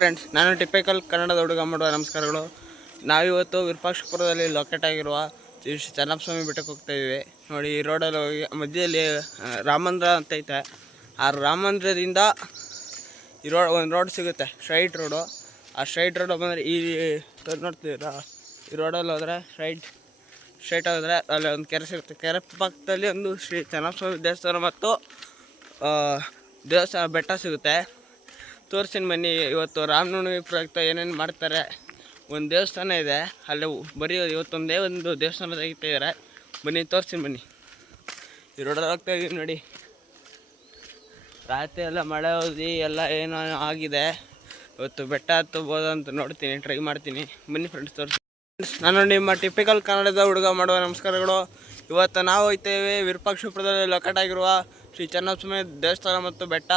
Friends ನಾನು typical ಕನ್ನಡದ ಹುಡುಗ ಮಾಡುವ ನಮಸ್ಕಾರಗಳು. ನಾವಿವತ್ತು ವಿರೂಪಾಕ್ಷಪುರದಲ್ಲಿ ಲೊಕೇಟ್ ಆಗಿರುವ ಶ್ರೀ ಚನ್ನಪ್ಪಸ್ವಾಮಿ ಬೆಟ್ಟಕ್ಕೆ ಹೋಗ್ತಾ ಇದ್ದೀವಿ. ನೋಡಿ, ಈ ರೋಡಲ್ಲಿ ಹೋಗಿ, ಮಧ್ಯದಲ್ಲಿ ರಾಮಂದ್ರ ರಾಮ ಅಂತ ಐತೆ. ಆ ರಾಮಂದ್ರದಿಂದ ಈ ರೋಡ್ ಒಂದು ರೋಡ್ ಸಿಗುತ್ತೆ ಸ್ಟ್ರೈಟ್ ರೋಡು ಆ ಸ್ಟ್ರೈಟ್ ರೋಡ್ ಬಂದರೆ ಈ ನೋಡ್ತೀರಾ? ಈ ರೋಡಲ್ಲಿ ಹೋದರೆ ಸ್ಟ್ರೈಟ್ ಸ್ಟ್ರೈಟ್ ಹೋದರೆ ಅಲ್ಲಿ ಒಂದು ಕೆರೆ ಸಿಗುತ್ತೆ. ಕೆರೆ ಪಕ್ಕದಲ್ಲಿ ಒಂದು ಶ್ರೀ ಚನ್ನಪ್ಪಸ್ವಾಮಿ ದೇವಸ್ಥಾನ ಮತ್ತು ದೇವಸ್ಥಾನ ಬೆಟ್ಟ ಸಿಗುತ್ತೆ. ತೋರಿಸ್ತೀನಿ ಬನ್ನಿ ಇವತ್ತು ರಾಮನವಮಿ ಪ್ರಯುಕ್ತ ಏನೇನು ಮಾಡ್ತಾರೆ? ಒಂದು ದೇವಸ್ಥಾನ ಇದೆ, ಅಲ್ಲಿ ಬರೀ ಇವತ್ತೊಂದೇ ಒಂದು ದೇವಸ್ಥಾನ ತೆಗಿತಿದ್ದಾರೆ ಬನ್ನಿ ತೋರಿಸ್ತೀನಿ ಬನ್ನಿ ಈ ರೋಡಲ್ಲಿ ಇದೀವಿ ನೋಡಿ. ರಾತ್ರಿ ಎಲ್ಲ ಮಳೆ ಹೋದಿ ಎಲ್ಲ ಏನೋ ಆಗಿದೆ. ಇವತ್ತು ಬೆಟ್ಟ ಹತ್ತಬೋದು ಅಂತ ನೋಡ್ತೀನಿ, ಟ್ರೈ ಮಾಡ್ತೀನಿ. ಬನ್ನಿ ಫ್ರೆಂಡ್ಸ್ ತೋರಿಸಿ. ನಾನು ನಿಮ್ಮ ಟಿಪಿಕಲ್ ಕನ್ನಡದ ಹುಡುಗ ಮಾಡುವ ನಮಸ್ಕಾರಗಳು. ಇವತ್ತು ನಾವು ಹೋಗ್ತೇವೆ ವಿರೂಪಾಕ್ಷಪುರದಲ್ಲಿ ಆಗಿರುವ ಶ್ರೀ ಚನ್ನಸ್ವಾಮಿ ದೇವಸ್ಥಾನ ಮತ್ತು ಬೆಟ್ಟ.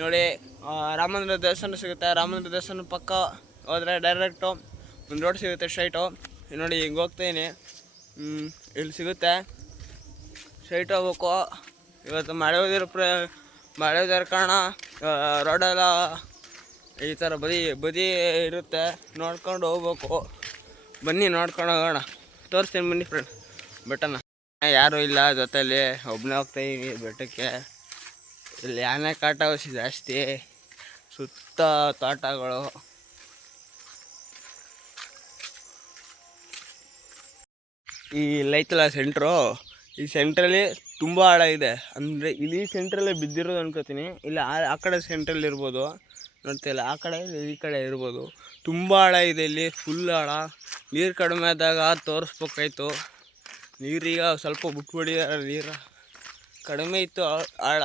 ನೋಡಿ ಆ, ರಾಮಮಂದಿರ ದೇವಸ್ಥಾನ ಸಿಗುತ್ತೆ. ರಾಮಂದ್ರ ದೇವಸ್ಥಾನ ಪಕ್ಕ ಹೋದರೆ ಡೈರೆಕ್ಟು ಒಂದು ರೋಡ್ ಸಿಗುತ್ತೆ ಸ್ಟ್ರೈಟು ನೋಡಿ ಹಿಂಗೆ ಹೋಗ್ತೀನಿ ಇಲ್ಲಿ ಸಿಗುತ್ತೆ. ಸ್ಟ್ರೈಟ್ ಹೋಗ್ಬೇಕು. ಇವತ್ತು ಮಳೆ ಹೋದಿರೋ ಪ್ರ ಮಳೆ ಹೋದಿರೋ ಕಾರಣ ರೋಡೆಲ್ಲ ಈ ಥರ ಬದಿ ಬದಿ ಇರುತ್ತೆ. ನೋಡ್ಕೊಂಡು ಹೋಗ್ಬೇಕು. ಬನ್ನಿ ನೋಡ್ಕೊಂಡು ಹೋಗೋಣ. ತೋರಿಸ್ತೀನಿ ಬನ್ನಿ ಫ್ರೆಂಡ್ ಬೆಟ್ಟನ ಯಾರೂ ಇಲ್ಲ ಜೊತೆಯಲ್ಲಿ ಒಬ್ಬನೇ ಹೋಗ್ತಾಯಿದ್ದೀನಿ ಬೆಟ್ಟಕ್ಕೆ. ಇಲ್ಲಿ ಆನೆ ಕಾಟ ಜಾಸ್ತಿ. ಸುತ್ತ ತೋಟಗಳು. ಈ ಲೈತಲ್ಲ ಸೆಂಟ್ರು ಈ ಸೆಂಟ್ರಲ್ಲಿ ತುಂಬ ಆಳ ಇದೆ. ಅಂದರೆ ಇಲ್ಲಿ ಸೆಂಟ್ರಲ್ಲೇ ಬಿದ್ದಿರೋದು ಅನ್ಕೋತೀನಿ. ಇಲ್ಲ, ಆ ಕಡೆ ಸೆಂಟ್ರಲ್ಲಿ ಇರ್ಬೋದು. ನೋಡ್ತಿಲ್ಲ ಆ ಕಡೆ, ಈ ಕಡೆ ಇರ್ಬೋದು. ತುಂಬ ಆಳ ಇದೆ ಇಲ್ಲಿ ಫುಲ್ ಆಳ. ನೀರು ಕಡಿಮೆ ಆದಾಗ ತೋರಿಸ್ಬೇಕಾಯ್ತು. ನೀರೀಗ ಸ್ವಲ್ಪ ಬಿಟ್ಬಿಡಿದಾರೆ ನೀರು ಕಡಿಮೆ ಇತ್ತು ಆಳ.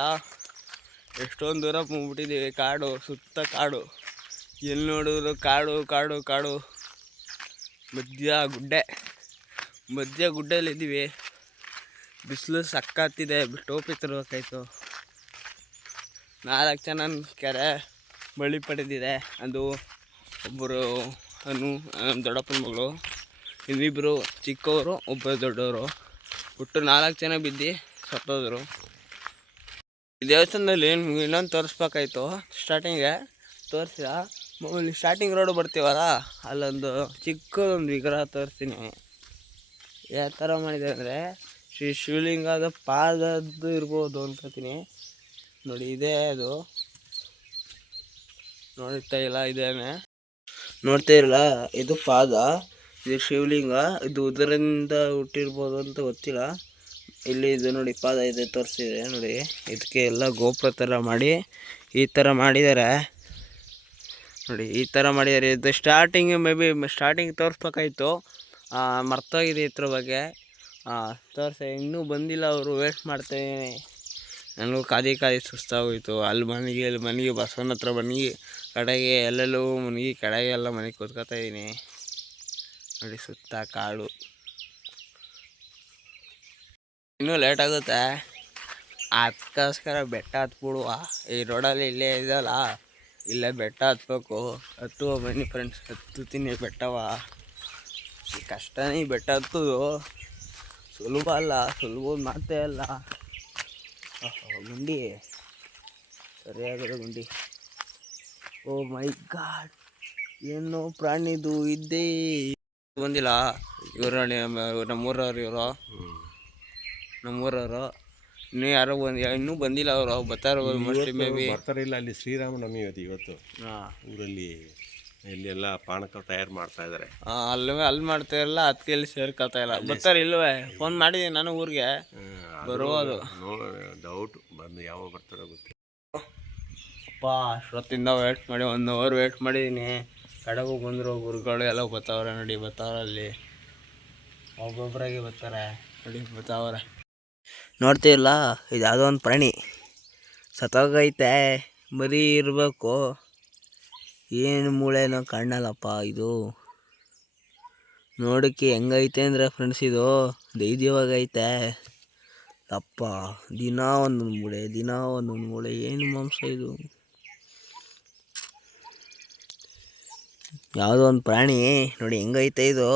ಎಷ್ಟೊಂದು ದೂರ ಬಂದ್ಬಿಟ್ಟಿದ್ದೀವಿ ಕಾಡು, ಸುತ್ತ ಕಾಡು. ಎಲ್ಲಿ ನೋಡಿದ್ರು ಕಾಡು ಕಾಡು ಕಾಡು. ಮಧ್ಯ ಗುಡ್ಡೆ. ಮಧ್ಯ ಗುಡ್ಡೆಯಲ್ಲಿದ್ದೀವಿ ಬಿಸಿಲು ಸಕ್ಕತ್ತಿದೆ ಟೋಪಿ ತರಬೇಕಾಯ್ತು ನಾಲ್ಕು ಜನ ಕೆರೆ ಬಳಿ ಪಡೆದಿದೆ. ಅದು ಒಬ್ಬರು ಅನು ದೊಡ್ಡಪ್ಪನ ಮಗಳು ಇನ್ನಿಬ್ಬರು ಚಿಕ್ಕವರು ಒಬ್ಬರು ದೊಡ್ಡವರು. ಒಟ್ಟು ನಾಲ್ಕು ಜನ ಬಿದ್ದು ಸತ್ತೋದ್ರು. ದೇವಸ್ಥಾನದಲ್ಲಿ ನಿಮ್ಗೆ ಇನ್ನೊಂದು ತೋರಿಸ್ಬೇಕಾಯ್ತು? ಸ್ಟಾರ್ಟಿಂಗೆ ತೋರಿಸಿದ. ಮಾಮೂಲಿ ಸ್ಟಾರ್ಟಿಂಗ್ ರೋಡ್ ಬರ್ತೀವಲ್ಲ, ಅಲ್ಲೊಂದು ಚಿಕ್ಕದೊಂದು ವಿಗ್ರಹ ತೋರಿಸ್ತೀನಿ. ಯಾವ ಥರ ಮಾಡಿದೆ ಅಂದರೆ, ಶ್ರೀ ಶಿವಲಿಂಗದ ಪಾದದ್ದು ಇರ್ಬೋದು ಅನ್ಕೋತೀನಿ. ನೋಡಿ, ಇದೇ ಅದು. ನೋಡ್ತಾ ಇಲ್ಲ ಇದೇನೆ ನೋಡ್ತಾ ಇಲ್ಲ ಇದು ಪಾದ. ಇದು ಶಿವಲಿಂಗ. ಇದು ಉದರಿಂದ ಹುಟ್ಟಿರ್ಬೋದು ಅಂತ ಗೊತ್ತಿಲ್ಲ. ಇಲ್ಲಿ ಇದು ನೋಡಿ ಪಾದ ಇದೆ ತೋರಿಸಿದೆ ನೋಡಿ. ಇದಕ್ಕೆ ಎಲ್ಲ ಗೋಪುರ ಥರ ಮಾಡಿ ಈ ಥರ ಮಾಡಿದ್ದಾರೆ ನೋಡಿ, ಈ ಥರ ಮಾಡಿದ್ದಾರೆ ಇದು ಸ್ಟಾರ್ಟಿಂಗ್ ಮೇ ಬಿ ಸ್ಟಾರ್ಟಿಂಗ್ ತೋರಿಸ್ಬೇಕಾಯ್ತು. ಮರ್ತೋಗಿದೆ ಇದ್ರ ಬಗ್ಗೆ. ತೋರಿಸ. ಇನ್ನೂ ಬಂದಿಲ್ಲ ಅವರು. ವೇಸ್ಟ್ ಮಾಡ್ತೇನೆ. ನನಗೂ ಕಾದಿ ಕಾದಿ ಸುಸ್ತಾಗೋಯ್ತು ಅಲ್ಲಿ ಮನೆಗೆ ಅಲ್ಲಿ ಮನೆಗೆ ಬಸವನ ಹತ್ರ ಮನೆಗೆ ಕಡೆಗೆ ಎಲ್ಲೆಲ್ಲೂ ಮನೆಗೆ ಕಡೆಗೆ ಎಲ್ಲ ಮನೆಗೆ ಕೂತ್ಕೊತಾ ಇದ್ದೀನಿ ನೋಡಿ ಸುತ್ತ ಕಾಡು. ಇನ್ನೂ ಲೇಟ್ ಆಗುತ್ತೆ. ಅದಕ್ಕೋಸ್ಕರ ಬೆಟ್ಟ ಹತ್ಬಿಡುವ ಈ ರೋಡಲ್ಲಿ ಇಲ್ಲೇ ಇದಲ್ಲ, ಇಲ್ಲೇ ಬೆಟ್ಟ ಹತ್ಬೇಕು. ಹತ್ತುವ ಬನ್ನಿ ಫ್ರೆಂಡ್ಸ್ ಹತ್ತುತ್ತೀನಿ ಬೆಟ್ಟವ. ಕಷ್ಟನೇ ಬೆಟ್ಟ ಹತ್ತೋದು. ಸುಲಭ ಅಲ್ಲ, ಸುಲಭದ ಮಾತೇ ಅಲ್ಲ. ಗುಂಡಿ. ಸರಿಯಾಗಿದೆ ಗುಂಡಿ. Oh my God. ಏನು ಪ್ರಾಣಿದು ಇದ್ದೇ ಬಂದಿಲ್ಲ. ಇವರು ನಮ್ಮೂರವ್ರು ಇವರು. ನಮ್ಮೂರವರು. ಇನ್ನೂ ಯಾರೋ ಬಂದು ಇನ್ನೂ ಬಂದಿಲ್ಲ ಅವರು ಬರ್ತಾರೆ ಮೋಸ್ಟ್ಲಿ ಮೇ ಬಿ ಬರ್ತಾರೆ ಇಲ್ಲ ಅಲ್ಲಿ ಶ್ರೀರಾಮನವಮಿ ಇವತ್ತು ಇವತ್ತು. ಹಾಂ. ಊರಲ್ಲಿ ಇಲ್ಲೆಲ್ಲ ಪಾನಕ ತಯಾರು ಮಾಡ್ತಾ ಇದ್ದಾರೆ ಅಲ್ಲವೇ ಅಲ್ಲಿ ಮಾಡ್ತಾ ಇಲ್ಲ ಅದಕ್ಕೆ ಇಲ್ಲಿ ಸೇರ್ಕೊಳ್ತಾ ಇಲ್ಲ. ಬರ್ತಾರೆ ಇಲ್ಲವೇ ಫೋನ್ ಮಾಡಿದ್ದೀನಿ ನಾನು ಊರಿಗೆ. ಬರ್ಬೋದು ಡೌಟ್ ಬಂದು ಯಾವಾಗ ಬರ್ತಾರೋ ಗೊತ್ತಿಲ್ಲ. ಅಪ್ಪ ಅಷ್ಟೊತ್ತಿಂದ ವೇಟ್ ಮಾಡಿ ಒಂದು ಅವರ್ ವೇಟ್ ಮಾಡಿದ್ದೀನಿ ಕಡೆಗೂ ಬಂದರು ಗುರುಗಳು ಎಲ್ಲ ಬರ್ತಾವ್ರೆ ನೋಡಿ ಬರ್ತಾವ್ರೆ ಅಲ್ಲಿ. ಒಬ್ಬೊಬ್ಬರಾಗಿ ಬರ್ತಾರೆ ನೋಡಿ ಬರ್ತಾವ್ರೆ. ನೋಡ್ತಿಲ್ಲ ಇದು ಯಾವುದೋ ಒಂದು ಪ್ರಾಣಿ. ಸತ್ತೋಗೈತೆ ಮರಿ ಇರಬೇಕು. ಏನು ಮೂಳೆನೋ ಕಾಣಲ್ಲಪ್ಪ ಇದು. ನೋಡೋಕ್ಕೆ ಹೆಂಗೈತೆ ಅಂದರೆ ಫ್ರೆಂಡ್ಸ್ ಇದು. ದೈದ್ಯವಾಗೈತೆ ಅಪ್ಪ, ದಿನ ಒಂದೊಂದು ಮೂಳೆ, ದಿನ ಒಂದೊಂದು ಮೂಳೆ. ಏನು ಮಾಂಸ ಇದು? ಯಾವುದೋ ಒಂದು ಪ್ರಾಣಿ. ನೋಡಿ ಹೆಂಗೈತೆ ಇದು.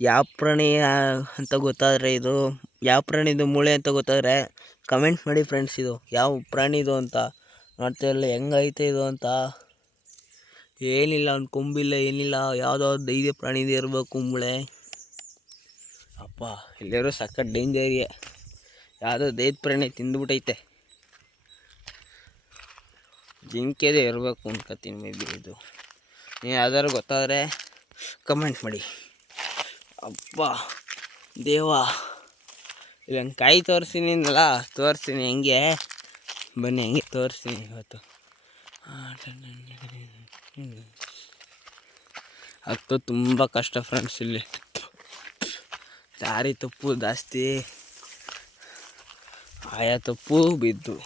ಯಾವ ಪ್ರಾಣಿ ಅಂತ ಗೊತ್ತಾದರೆ ಇದು ಯಾವ ಪ್ರಾಣಿದು ಮೂಳೆ ಅಂತ ಗೊತ್ತಾದರೆ ಕಮೆಂಟ್ ಮಾಡಿ ಫ್ರೆಂಡ್ಸ್ ಇದು. ಯಾವ ಪ್ರಾಣಿ ಇದು ಅಂತ. ನೋಡ್ತಾ ಇಲ್ಲ ಹೆಂಗೈತೆ ಇದು ಅಂತ. ಏನಿಲ್ಲ, ಅವ್ನು ಕೊಂಬಿಲ್ಲ, ಏನಿಲ್ಲ. ಯಾವುದೋ ದೈದ್ಯ ಪ್ರಾಣಿದು ಇರಬೇಕು ಮೂಳೆ. ಅಪ್ಪ ಎಲ್ಲರೂ ಸಖತ್ ಡೇಂಜರಿಗೆ ಯಾವುದೋ ದೈದ ಪ್ರಾಣಿ ತಿಂದುಬಿಟ್ಟೈತೆ ಜಿಂಕೆದೇ ಇರಬೇಕು ಅನ್ಕೋತೀನಿ ಮೇ ಬಿ ಇದು. ನೀವು ಯಾವ್ದಾದ್ರು ಗೊತ್ತಾದರೆ ಕಮೆಂಟ್ ಮಾಡಿ. ಅಪ್ಪ ದೇವ ಇಲ್ಲೊಂದು ಕಾಯಿ ತೋರಿಸ್ತೀನಿ ಅಂದಲ್ಲ ತೋರಿಸ್ತೀನಿ ಹೆಂಗೆ. ಬನ್ನಿ ಹೆಂಗೆ ತೋರಿಸ್ತೀನಿ ಇವತ್ತು. ಅದು ತುಂಬ ಕಷ್ಟ ಫ್ರೆಂಡ್ಸ್ ಇಲ್ಲಿ. ದಾರಿ ತಪ್ಪು, ಜಾಸ್ತಿ. ಆಯಾ ತಪ್ಪು, ಬಿದ್ದು.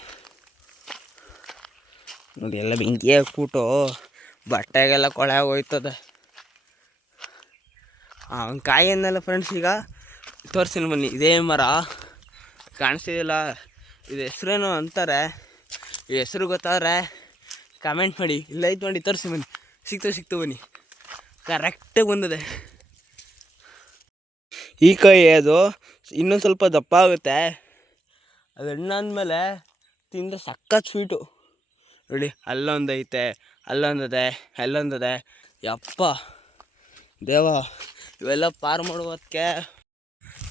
ನೋಡಿ, ಎಲ್ಲ ಬೆಂಕಿ ಹಾಕ್ಬಿಟ್ಟು ಬಟ್ಟೆಗೆಲ್ಲ ಕೊಳೆ ಹೋಯ್ತದೆ ಕಾಯಿ ಅಂದಲ್ಲ ಫ್ರೆಂಡ್ಸ್ ಈಗ. ತೋರಿಸ್ತೀನಿ ಬನ್ನಿ. ಇದೇ ಮರ. ಕಾಣಿಸ್ತಿದಿಲ್ಲ ಇದು ಹೆಸ್ರೇನು ಅಂತಾರೆ? ಈ ಹೆಸರು ಗೊತ್ತಾದ್ರೆ ಕಮೆಂಟ್ ಮಾಡಿ. ಇಲ್ಲ ಐತೆ ಮಾಡಿ ತೋರಿಸಿ ಬನ್ನಿ. ಸಿಕ್ತು ಸಿಕ್ತು ಬನ್ನಿ. ಕರೆಕ್ಟಾಗಿ ಬಂದಿದೆ. ಈ ಕೈ ಅದು ಇನ್ನೊಂದು ಸ್ವಲ್ಪ ದಪ್ಪ ಆಗುತ್ತೆ. ಅದು ಹಣ್ಣಾದ್ಮೇಲೆ ತಿಂದರೆ ಸಖತ್ ಸ್ವೀಟು ನೋಡಿ, ಅಲ್ಲೊಂದೈತೆ, ಅಲ್ಲೊಂದದೆ ಅಲ್ಲೊಂದದೆ. ಯಪ್ಪ. ದೇವ, ಇವೆಲ್ಲ ಪಾರು ಮಾಡುವುದಕ್ಕೆ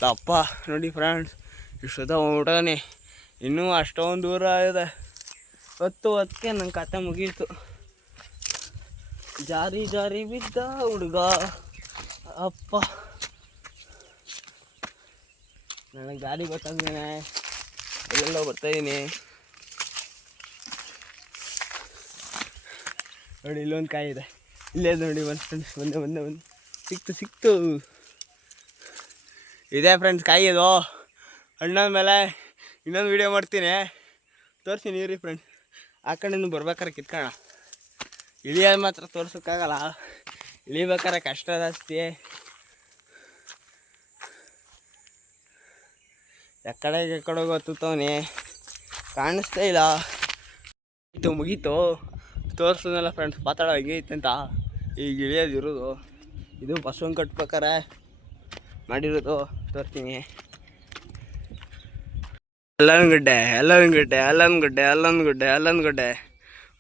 ಅಪ್ಪ ನೋಡಿ ಫ್ರೆಂಡ್ಸ್ ಇಷ್ಟೊತ್ತ ಹೊರಟಾನೆ ಇನ್ನೂ ಅಷ್ಟೊಂದು ದೂರ ಇದೆ ಹೊತ್ತು ಹೊತ್ತಿಗೆ ನನ್ನ ಕತೆ ಮುಗೀತು. ಜಾರಿ ಜಾರಿ ಬಿದ್ದ ಹುಡುಗ. ಅಪ್ಪ. ನನಗೆ ಗಾಡಿ ಗೊತ್ತಾಗ್ದೇನೆ ಎಲ್ಲೆಲ್ಲೋ ಬರ್ತಾಯಿದ್ದೀನಿ ನೋಡಿ, ಇಲ್ಲೊಂದು ಕಾಯಿದೆ ಇಲ್ಲೇ ನೋಡಿ ಒಂದು ಫ್ರೆಂಡ್ಸ್ ಬಂದೆ ಬಂದೆ ಬಂದೆ ಸಿಕ್ತು ಸಿಕ್ತು. ಇದೆ ಫ್ರೆಂಡ್ಸ್ ಕಾಯಿ ಹಣ್ಣಾದ ಮೇಲೆ ಇನ್ನೊಂದು ವೀಡಿಯೋ ಮಾಡ್ತೀನಿ. ತೋರಿಸ್ತೀನಿ ರೀ ಫ್ರೆಂಡ್ಸ್ ಆ ಕಡೆಯಿಂದ ಬರ್ಬೇಕಾರೆ ಕಿತ್ಕೋಣ. ಇಳಿಯೋದು ಮಾತ್ರ ತೋರ್ಸೋಕ್ಕಾಗಲ್ಲ. ಇಳಿಬೇಕಾರೆ ಕಷ್ಟ ಜಾಸ್ತಿ. ಎಕ್ಕಡೆ ಎಕ್ಕಡೆ ಗೊತ್ತವನಿ ಕಾಣಿಸ್ತಾ ಇಲ್ಲ. ಇದು ಮುಗೀತು. ತೋರಿಸೋದಲ್ಲ ಫ್ರೆಂಡ್ಸ್ ಪಾತಾಳ ಅಂತ. ಈಗ ಇಳಿಯೋದು ಇರೋದು. ಇದು ಬಸವನ್ ಕಟ್ಬೇಕಾರೆ ಮಾಡಿರೋದು. ತೋರ್ತೀನಿ. ಅಲ್ಲನ್ ಗುಡ್ಡೆ ಅಲ್ಲನ್ ಗುಡ್ಡೆ, ಅಲ್ಲೊಂದು ಗುಡ್ಡೆ ಅಲ್ಲೊಂದು ಗುಡ್ಡೆ ಅಲ್ಲೊಂದು ಗುಡ್ಡೆ.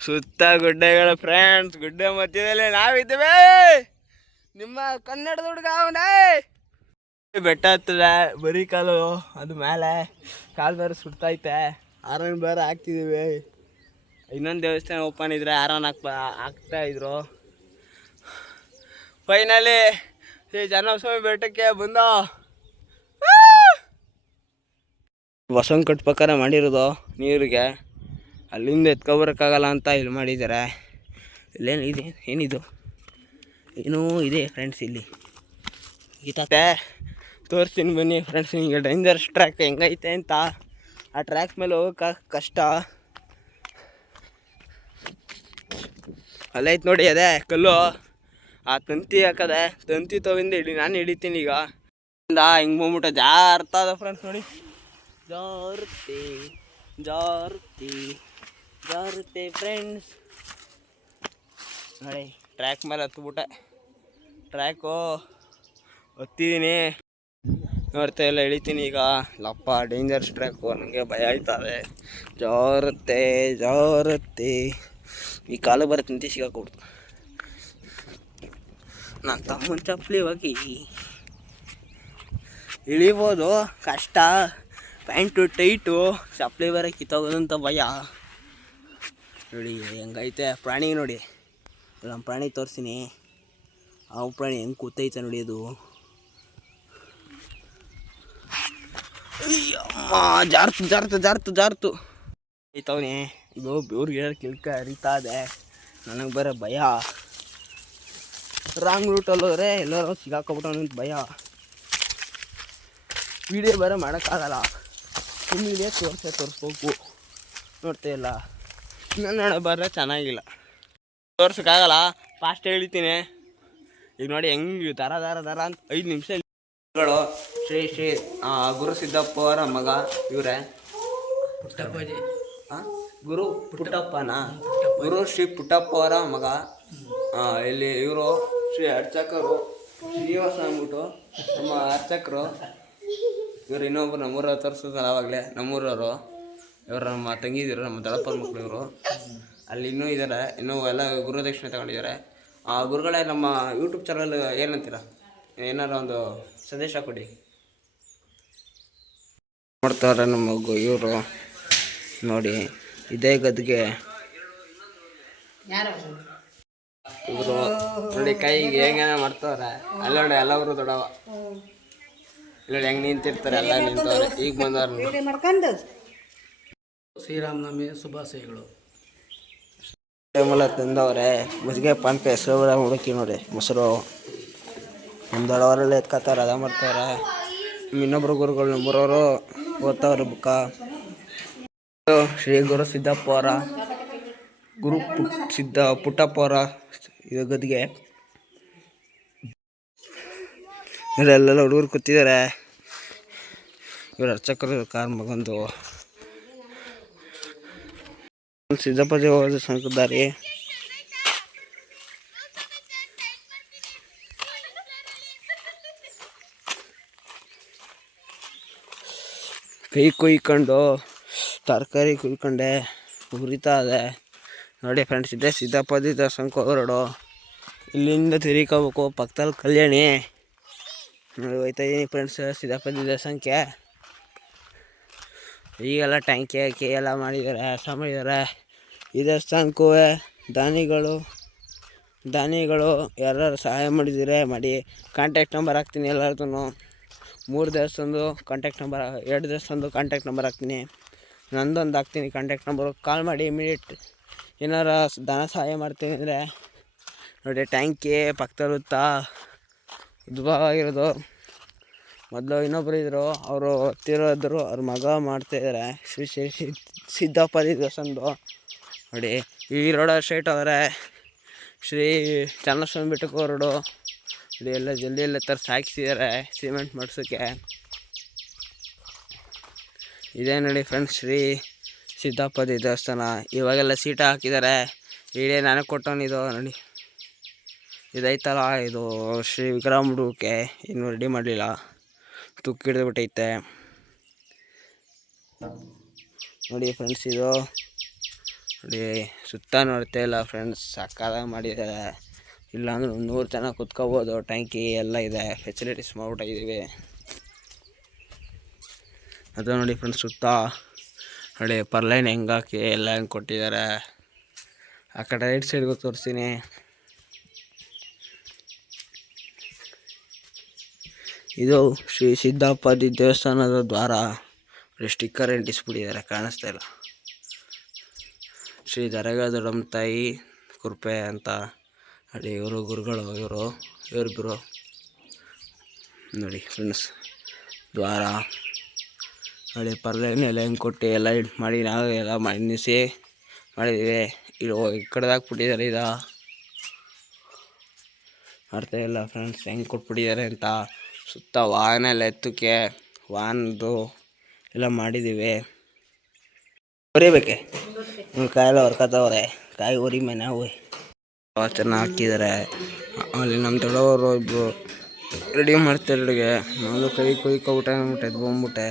ಸುತ್ತ ಗುಡ್ಡೆಗಳ ಫ್ರೆಂಡ್ಸ್ ಗುಡ್ಡೆ ಮಧ್ಯದಲ್ಲಿ ನಾವಿದ್ದೇವೆ. ನಿಮ್ಮ ಕನ್ನಡದ ಹುಡುಗ ಅವನೇ. ಬೆಟ್ಟ ಹತ್ತದ, ಬರೀ ಕಾಲು, ಅದು ಮೇಲೆ ಕಾಲು ಬೇರೆ ಸುಡ್ತೈತೆ. ಆರನ್ ಬೇರೆ ಹಾಕ್ತಿದ್ದೀವಿ ಇನ್ನೊಂದು ದೇವಸ್ಥಾನ ಓಪನ್ ಇದ್ರೆ ಆರನ್ ಹಾಕ್ ಹಾಕ್ತಾ ಇದ್ರು. ಫೈನಲಿ ಈ ಜನ್ಮಾಷ್ಟಮಿ ಬೆಟ್ಟಕ್ಕೆ ಬಂದ ಬಸವನ್ ಪ್ರಕಾರ ಮಾಡಿರೋದು ನೀರಿಗೆ. ಅಲ್ಲಿಂದ ಎತ್ಕೊಬರೋಕ್ಕಾಗಲ್ಲ ಅಂತ ಇಲ್ಲಿ ಮಾಡಿದ್ದಾರೆ. ಇಲ್ಲೇನು ಇದೆ, ಏನಿದು? ಏನೋ ಇದೆ ಫ್ರೆಂಡ್ಸ್ ಇಲ್ಲಿ. ಗೀತಾತೆ ತೋರಿಸ್ತೀನಿ ಬನ್ನಿ ಫ್ರೆಂಡ್ಸ್ ನಿಮಗೆ ಡೇಂಜರ್ಸ್ ಟ್ರ್ಯಾಕ್ ಹೆಂಗೈತೆ ಅಂತ. ಆ ಟ್ರ್ಯಾಕ್ ಮೇಲೆ ಹೋಗೋಕೆ ಕಷ್ಟ. ಅಲ್ಲೈತೆ ನೋಡಿ ಅದೇ ಕಲ್ಲು. ಆ ತಂತಿ ಹಾಕದೆ, ತಂತಿ ತಗೊಂಡು ಹಿಡಿ ನಾನು ಹಿಡಿತೀನಿ ಈಗ. ಹಿಂಗೆ ಬಂದ್ಬಿಟ್ಟು ಜಾರ್ತಾ ಅದ ಫ್ರೆಂಡ್ಸ್ ನೋಡಿ. ಜಾರುತ್ತೆ ಜಾರುತ್ತೆ ಜಾರುತ್ತೆ ಫ್ರೆಂಡ್ಸ್ ನೋಡಿ ಟ್ರ್ಯಾಕ್ ಮೇಲೆ ಹತ್ಬಿಟ್ಟೆ. ಟ್ರ್ಯಾಕು ಹತ್ತಿದ್ದೀನಿ ನೋಡ್ತಾ ಇಲ್ಲ ಇಳಿತೀನಿ ಈಗ. ಲಪ್ಪ ಡೇಂಜರ್ಸ್ ಟ್ರ್ಯಾಕು ನನಗೆ ಭಯ ಆಯ್ತದೆ. ಜಾರುತ್ತೆ ಜಾರುತ್ತೆ ಈ ಕಾಲು ಬರೋ ತಿಂತಿ ಸಿಗಾಕೊಡ್ತು ನನ್ನ ತಮ್ಮನ ಚಪ್ಪಲಿ ಹೋಗಿ. ಇಳಿಬೋದು, ಕಷ್ಟ. ಪ್ಯಾಂಟು, ಟೈಟು, ಚಪ್ಪಲಿ ಬೇರೆ ಕಿತ್ತೋಗೋದಂತ ಭಯ. ನೋಡಿ, ಹೆಂಗೈತೆ ಪ್ರಾಣಿ ನೋಡಿ. ನಮ್ಮ ಪ್ರಾಣಿ ತೋರಿಸ್ತೀನಿ. ಆ ಪ್ರಾಣಿ ಹೆಂಗೆ ಕೂತೈತೆ ನೋಡಿ ಅದು ಅಯ್ಯಮ್ಮ, ಜಾರ್ತು ಜಾರ್ತು ಜಾರ್ತು ಜಾರ್ತು. ಐತವನಿ ಇದು ಬೆವ್ರಿಗೆ ಕಿಲ್ಕ ಹರಿತಾ ಇದೆ. ನನಗೆ ಬರೋ ಭಯ. ರಾಂಗ್ ರೂಟಲ್ಲಿ ಹೋದ್ರೆ ಎಲ್ಲರೂ ಸಿಗಾಕೊಬಿಟ್ಟು ಭಯ. ವಿಡಿಯೋ ಬೇರೆ ಮಾಡೋಕ್ಕಾಗಲ್ಲ. ಸುಮ್ಮನೆ ತೋರಿಸೇ ತೋರಿಸ್ಬೇಕು. ನೋಡ್ತಾ ಇಲ್ಲ. ನನ್ನ ಬರೋ ಚೆನ್ನಾಗಿಲ್ಲ. ತೋರ್ಸೋಕ್ಕಾಗಲ್ಲ. ಫಾಸ್ಟ್ ಹೇಳ್ತೀನಿ. ಈಗ ನೋಡಿ ಹೆಂಗೆ ದರ ದರ ದರ ಅಂತ ಐದು ನಿಮಿಷಗಳು ಶ್ರೀ ಶ್ರೀ ಗುರು ಸಿದ್ದಪ್ಪ ಅವರ ಮಗ ಇವರೇ. ಆ? ಗುರು ಪುಟ್ಟಪ್ಪನ? ಗುರು ಶ್ರೀ ಪುಟ್ಟಪ್ಪ ಅವರ ಮಗ ಇಲ್ಲಿ ಇವರು ಶ್ರೀ ಅರ್ಚಕರು. ಶ್ರೀನಿವಾಸ ಅಂದ್ಬಿಟ್ಟು ನಮ್ಮ ಅರ್ಚಕರು. ಇವ್ರು ಇನ್ನೊಬ್ರು ನಮ್ಮೂರ ತರ್ಸಿದ್ರು ಆವಾಗಲೇ ನಮ್ಮೂರವರು. ಇವರು ನಮ್ಮ ತಂಗಿದಿರು ನಮ್ಮ ದಳಪ್ಪನ ಮಕ್ಕಳು ಇವರು. ಅಲ್ಲಿ ಇನ್ನೂ ಇದ್ದಾರೆ ಇನ್ನೂ ಎಲ್ಲ ಗುರುದಕ್ಷಿಣೆ ತಗೊಂಡಿದ್ದಾರೆ ಆ ಗುರುಗಳೇ ನಮ್ಮ ಯೂಟ್ಯೂಬ್ ಚಾನಲ್ ಏನಂತೀರ? ಏನಾರ ಒಂದು ಸಂದೇಶ ಕೊಡಿ. ಮಾಡ್ತಾರೆ ನಮ್ಮ ಇವರು. ನೋಡಿ ಇದೇ ಗದ್ಗೆ. ಇವರು ನೋಡಿ ಕೈಗೆ ಹೆಂಗೇನ ಮಾಡ್ತಾವ್ರೆ. ಅಲ್ಲ ನೋಡಿ ಎಲ್ಲವರು ದೊಡ್ಡವ ಇಲ್ಲ ಹೆಂಗೆ ನಿಂತಿರ್ತಾರೆ ಎಲ್ಲ ನಿಂತವ್ರೆ? ಈಗ ಬಂದವ್ರು ಮಾಡ್ಕೊಂಡು. ಶ್ರೀರಾಮನವಮಿ ಶುಭಾಶಯಗಳು. ಟೈಮಲ್ಲ ತಿಂದವ್ರೆ ಮಜ್ಜಿಗೆ ಪಂಪ ಹೆಸರು ಹುಡುಕಿ ನೋಡ್ರಿ ಮೊಸರು. ನಮ್ಮ ದೊಡ್ಡವರೆಲ್ಲ ಎತ್ಕೋತಾರೆ ಅದ ಮಾಡ್ತಾರೆ ಇನ್ನೊಬ್ರು ಗುರುಗಳು ನಂಬರವರು ಓದ್ತಾವ್ರೆ ಬುಕ್ಕ. ಶ್ರೀ ಗುರು ಸಿದ್ದಪ್ಪ ಅವರ ಗುರು ಪುಟ್ ಸಿದ್ದ ಪುಟ್ಟಪ್ಪ ಅವರ ಇದು ಗದ್ಗೆ. ಇವರೆಲ್ಲ ಹುಡುಗರು ಕೂತಿದ್ದಾರೆ. ಇವ್ರು ಅರ್ಚಕರು ಕಾರ್ ಮಗಂದು. ಸಿದ್ದಪ್ಪ ದೇವರು ಸಂಕದಾರಿ ಕೈ ಕುಯ್ಕೊಂಡು, ತರಕಾರಿ ಕುಯ್ಕೊಂಡೆ, ಉರಿತಾ ಇದೆ. ನೋಡಿ ಫ್ರೆಂಡ್ಸ್ ಇದೆ ಸಿದ್ದಪ್ಪದಿದ್ದ ದರ್ಶನಕ್ಕೆ ಹೊರಡು ಇಲ್ಲಿಂದ ತಿರ್ಕೋಬೇಕು ಪಕ್ಕದಲ್ಲಿ ಕಲ್ಯಾಣಿ. ನೋಡಿ ಹೋಯ್ತಾ ಇದೀನಿ ಫ್ರೆಂಡ್ಸ್ ಸಿದ್ದಪ್ಪದ ದರ್ಶನಕ್ಕೆ ಈಗೆಲ್ಲ ಟ್ಯಾಂಕಿ ಹಾಕಿ ಎಲ್ಲ ಮಾಡಿದ್ದಾರೆ ಅರ್ಥ ಮಾಡಿದ್ದಾರೆ ಈ ದೇವಸ್ಥಾನಕ್ಕೂ ದಾನಿಗಳು ದಾನಿಗಳು ಯಾರು ಸಹಾಯ ಮಾಡಿದರೆ ಮಾಡಿ. ಕಾಂಟ್ಯಾಕ್ಟ್ ನಂಬರ್ ಹಾಕ್ತೀನಿ ಎಲ್ಲರದ್ದು ಮೂರು ದಿವಸದ್ದು ಕಾಂಟ್ಯಾಕ್ಟ್ ನಂಬರ್ ಎರಡು ದಿವಸದ್ದು ಕಾಂಟ್ಯಾಕ್ಟ್ ನಂಬರ್ ಹಾಕ್ತೀನಿ. ನಂದೊಂದು ಹಾಕ್ತೀನಿ ಕಾಂಟ್ಯಾಕ್ಟ್ ನಂಬರು ಕಾಲ್ ಮಾಡಿ ಇಮಿಡಿಯೇಟ್ ಏನಾರು ಧನ ಸಹಾಯ ಮಾಡ್ತೀನಿ ಅಂದರೆ. ನೋಡಿ ಟ್ಯಾಂಕಿ ಪಕ್ಕದಲ್ಲಿರುತ್ತಾ ಉದ್ಭವವಾಗಿರೋದು ಮೊದಲು ಇನ್ನೊಬ್ರು ಇದ್ದರು ಅವರು ತೀರೋದ್ರು ಅವ್ರ ಮಗ ಮಾಡ್ತಾಯಿದ್ದಾರೆ ಶ್ರೀ ಶ್ರೀ ಸಿದ್ದಪ್ಪಾದಿ ದೇವಸ್ಥಾನದ್ದು. ನೋಡಿ, ಈ ರೋಡ ಸ್ಟ್ರೈಟ್ ಹೋದರೆ ಶ್ರೀ ಚನ್ನಸ್ವಾಮಿ ಬೆಟ್ಟಕ್ಕೆ ಹೊರಡು. ನೋಡಿ, ಎಲ್ಲ ಜಲ್ದಿ ಎಲ್ಲ ತರಿಸಿ ಹಾಕ್ಸಿದ್ದಾರೆ ಸಿಮೆಂಟ್ ಮಾಡ್ಸೋಕ್ಕೆ ಇದೇ ನೋಡಿ ಫ್ರೆಂಡ್ಸ್ ಶ್ರೀ ಸಿದ್ದಪ್ಪ ದೇವಸ್ಥಾನ. ಇವಾಗೆಲ್ಲ ಸೀಟ ಹಾಕಿದ್ದಾರೆ ಇಡೀ ನನಗೆ ಕೊಟ್ಟವನಿದು, ನೋಡಿ. ಇದೈತಲ್ಲ ಇದು ಶ್ರೀ ಹುಡುಗಕ್ಕೆ ಇನ್ನೂ ರೆಡಿ ಮಾಡಲಿಲ್ಲ. ತುಕ್ಕು ಹಿಡಿದ್ಬಿಟ್ಟೈತೆ. ನೋಡಿ ಫ್ರೆಂಡ್ಸ್ ಇದು ನೋಡಿ ಸುತ್ತ ನೋಡ್ತಾ ಇಲ್ಲ ಫ್ರೆಂಡ್ಸ್ ಸಕ್ಕದಾಗಿ ಮಾಡಿದ್ದಾರೆ ಇಲ್ಲಾಂದ್ರೆ ನೂರು ಜನ ಕುತ್ಕೋಬೋದು ಟ್ಯಾಂಕಿ ಎಲ್ಲ ಇದೆ ಫೆಸಿಲಿಟೀಸ್ ಮಾಡ್ಬಿಟ್ಟಿದ್ದೀವಿ ಅದು ನೋಡಿ ಫ್ರೆಂಡ್ಸ್ ಸುತ್ತ ನೋಡಿ ಪರ್ಲೈನ್ ಹೆಂಗಾಕಿ ಎಲ್ಲ ಹೆಂಗೆ ಕೊಟ್ಟಿದ್ದಾರೆ. ಆ ಕಡೆ ರೈಟ್ ಸೈಡ್ಗೂ ತೋರಿಸ್ತೀನಿ. ಇದು ಶ್ರೀ ಸಿದ್ದಾಪಾದಿ ದೇವಸ್ಥಾನದ ದ್ವಾರ. ಸ್ಟಿಕ್ಕರ್ ಅಂಟಿಸ್ಬಿಟ್ಟಿದ್ದಾರೆ ಕಾಣಿಸ್ತಾ ಇಲ್ಲ. ಶ್ರೀ ದರಗ ತಾಯಿ ಕೃಪೆ ಅಂತ ನೋಡಿ ಇವರು ಗುರುಗಳು, ಇವರು ಇವರಿಬ್ಬರು ನೋಡಿ ಫ್ರೆಂಡ್ಸ್ ದ್ವಾರ. ನೋಡಿ ಪರ್ಲೆನೇ ಎಲ್ಲ ಹೆಂಗೆ ಕೊಟ್ಟು ಎಲ್ಲ ಇಟ್ ಮಾಡಿ, ನಾವು ಎಲ್ಲ ಮಾಡಿ, ನಿಲ್ಲಿಸಿ ಮಾಡಿದ್ದೀವಿ ಇದು ಈ ಕಡೆದಾಕ್ಬಿಟ್ಟಿದ್ದಾರೆ ಇದು ಮಾಡ್ತಾ ಇಲ್ಲ ಫ್ರೆಂಡ್ಸ್ ಹೆಂಗೆ ಕೊಟ್ಬಿಟ್ಟಿದ್ದಾರೆ ಅಂತ. ಸುತ್ತ ವಾಹನ ಎಲ್ಲ ಎತ್ತಕ್ಕೆ ವಾಹನದ್ದು ಎಲ್ಲ ಮಾಡಿದ್ದೀವಿ. ಹೊರಿಬೇಕೆ? ಇವ್ರು ಕಾಯೆಲ್ಲ ಹೊರ್ಕತ್ತವ್ರೆ. ಕಾಯಿ ಹೊರಿ ಮನೆ ಹೋಯ್ ಚೆನ್ನಾಗಿ ಹಾಕಿದ್ದಾರೆ ಅಲ್ಲಿ ನಮ್ಮ ದೊಡ್ಡವರು ಇಬ್ಬರು ರೆಡಿ ಮಾಡ್ತಾರೆ ಅಡುಗೆ. ನಾನು ಕೈ ಕುಯ್ಕೊ ಊಟ ಅಂದ್ಬಿಟ್ಟೆ ಎದ್ದು ಬಂದ್ಬಿಟ್ಟೆ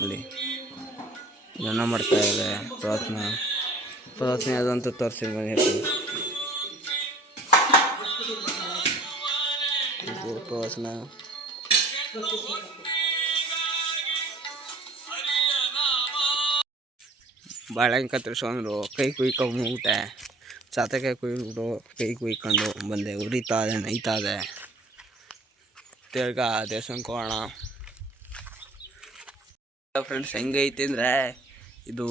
ನೋಡಿ. ಜನ ಮಾಡ್ತಾ ಇದೆ ಪ್ರಾರ್ಥನೆ. ಪ್ರಾರ್ಥನೆ ಅದಂತೂ ತೋರಿಸಿ ಮನೆ ಪ್ರವಚನ ಬಾಳೆಹಣ್ಣು ಕತ್ತರಿಸ್ಕೊಂಡ್ರು ಕೈ ಕುಯ್ಕೊಂಬಿಟ್ಟೆ ಚಾತಕಾಯಿ ಕುಯ್ಬಿಟ್ಟು ಕೈ ಕುಯ್ಕೊಂಡು ಬಂದೆ. ಉರಿತಾ ಇದೆ ನೈತಾ ಇದೆ ತಿರ್ಗಾ ದೇವಸ್ಥಾನಕ್ಕೆ ಫ್ರೆಂಡ್ಸ್ ಹೆಂಗೈತೆ ಅಂದರೆ, ಇದು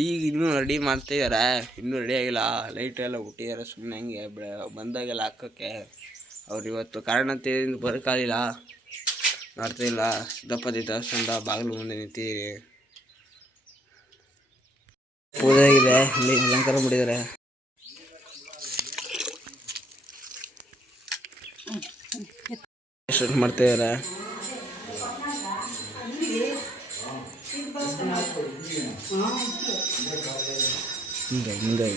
ಈಗ ಇನ್ನೂ ರೆಡಿ ಮಾಡ್ತಿದ್ದಾರೆ ಇನ್ನೂ ರೆಡಿ ಆಗಿಲ್ಲ. ಲೈಟ್ ಎಲ್ಲ ಬಿಟ್ಟಿದ್ದಾರೆ ಸುಮ್ಮನೆ ಹಂಗೆ. ಬಂದಾಗೆಲ್ಲ ಹಾಕೋಕ್ಕೆ. ಅವ್ರು ಇವತ್ತು ಕಾರಣ ಕಾರಣತೆಯಿಂದ ಬರೋಕ್ಕಾಗಿಲ್ಲ ನೋಡ್ತಿಲ್ಲ. ದಪ್ಪದಿ ದೇವಸ್ಥಾನದ ಬಾಗಿಲು ಮುಂದೆ ನಿಂತಿದ್ದೀರಿ. ಪೂಜೆ ಆಗಿದೆ. ಇಲ್ಲಿ ಅಲಂಕಾರ ಮಾಡಿದ್ದಾರೆ. ಸ್ಟಾರ್ಟ್ ಮಾಡ್ತಾ ಇದ್ದಾರೆ. ಹಿಂಗೆ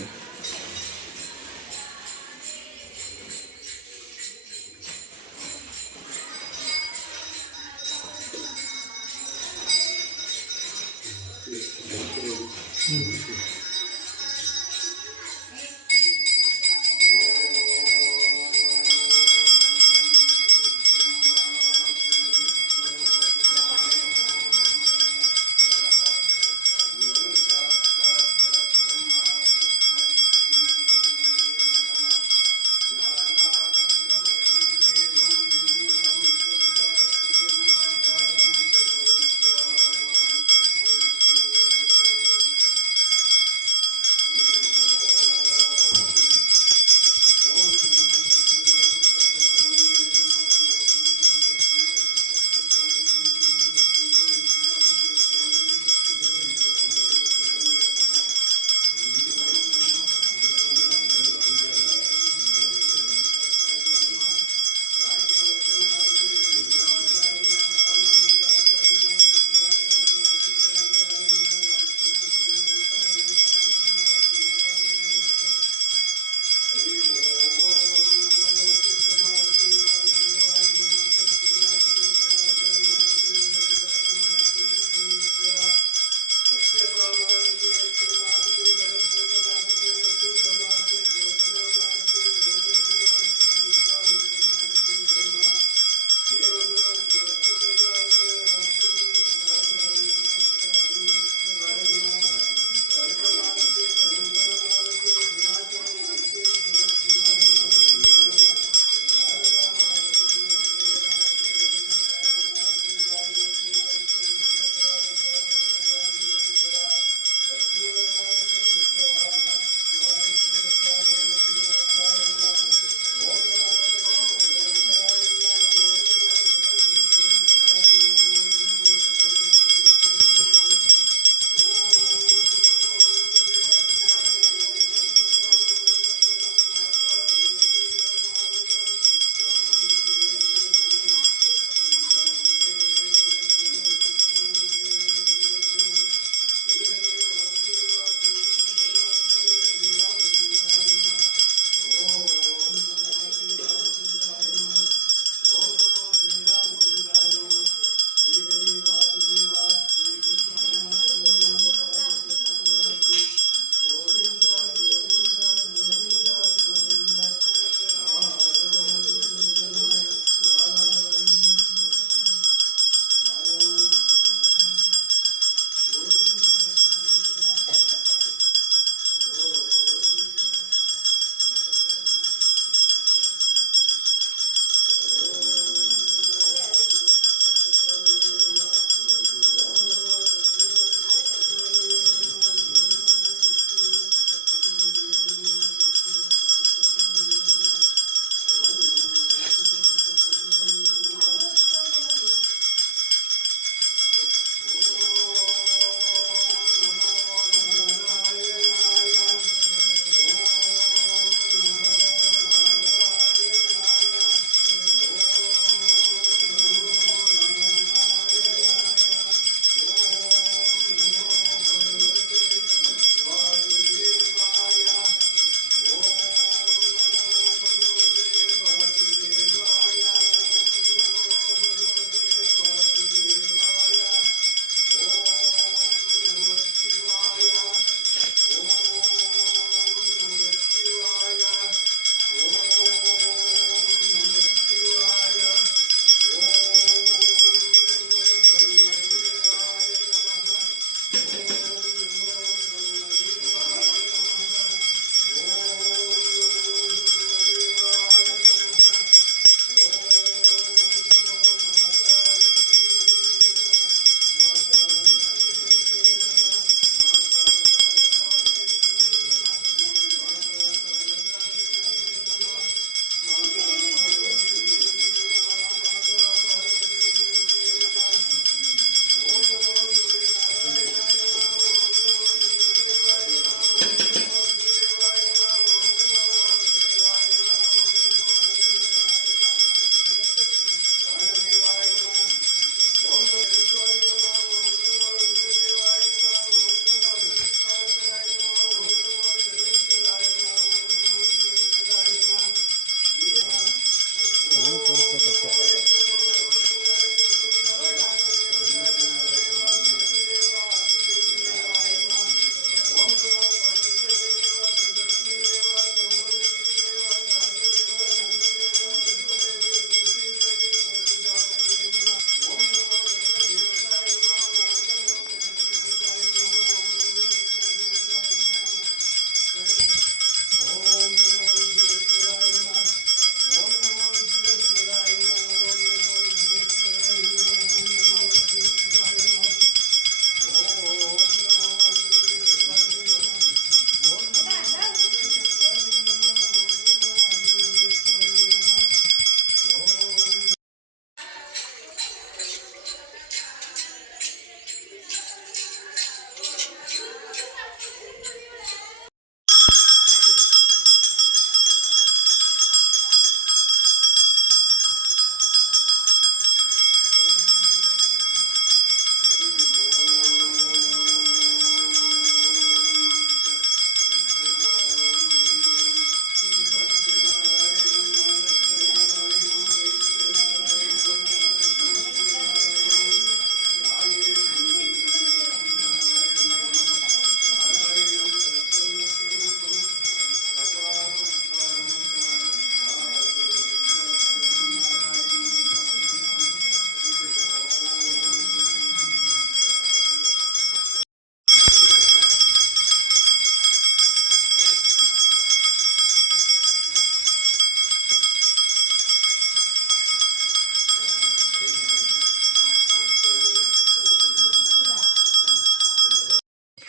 Take a sip.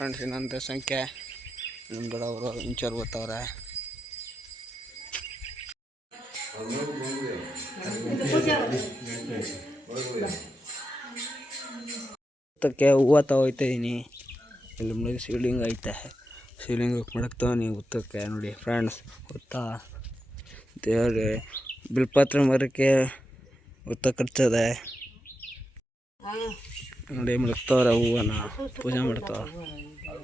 ಫ್ರೆಂಡ್ಸ್, ಇನ್ನೊಂದು ಸಂಖ್ಯೆ. ನಮ್ಮ ದೊಡ್ಡವರು ಇಂಚರ್ ಗೊತ್ತವ್ರೆ. ಹುತ್ತಕ್ಕೆ ಹೂವು ತಗೋಯ್ತಾ ಇದೀನಿ ಇಲ್ಲಿ ಮುಳುಗಿ ಸೀಲಿಂಗ್ ಐತೆ. ಸೀಲಿಂಗ್ ಮಡಗ್ತಾವ ನೀವು ನೋಡಿ ಫ್ರೆಂಡ್ಸ್ ಹುತ್ತ ದೇವ್ರಿ, ಬಿಲ್ಪಾತ್ರೆ ಮರಕ್ಕೆ ಹುತ್ತ ಕಟ್ತದೆ ನೋಡಿ ಮಡಗ್ತಾವ್ರೆ ಹೂವನ್ನ ಪೂಜೆ ಮಾಡ್ತಾವ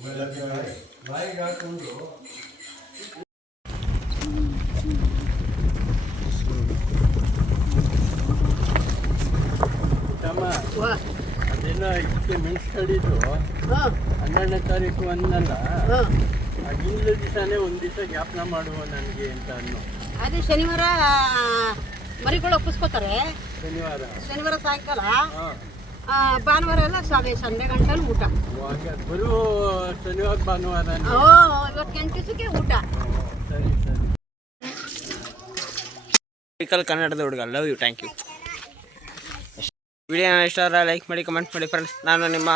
ಹಂಗೆ ಕೊಡು ಅದೇನೋ ಇದಕ್ಕೆ ಮೆಣಸು ಕಡಿದು ಹನ್ನೆರಡನೇ ತಾರೀಕು ಅಂದಲ್ಲ ಹಿಂದಿನ ದಿವಸನೇ ಒಂದು ದಿವಸ ಜ್ಞಾಪನ ಮಾಡುವ ನನಗೆ ಅಂತ ಅನ್ನೋ ಅದೇ ಶನಿವಾರ ಮರಿಗಳು ಒಪ್ಪಿಸ್ಕೋತಾರೆ. ಶನಿವಾರ. ಶನಿವಾರ ಸಾಯಂಕಾಲ. ಭಾನುವಾರ ಎಲ್ಲ ಸಾವಿರ ಸಂಜೆ ಗಂಟಲು ಊಟ. ಬರೋ ಶನಿವಾರ ಭಾನುವಾರ ಓ ಇವತ್ತು ಎಂಟು ದಿವಸಕ್ಕೆ ಊಟ. ಸರಿ ಸರಿ. ಟಿಪಿಕಲ್ ಕನ್ನಡದ ಹುಡುಗ ಲವ್ ಯು ಥ್ಯಾಂಕ್ ಯು ವಿಡಿಯೋನ ಇಷ್ಟ ಆದರೆ ಲೈಕ್ ಮಾಡಿ ಕಮೆಂಟ್ ಮಾಡಿ ಫ್ರೆಂಡ್ಸ್ ನಾನು ನಿಮ್ಮ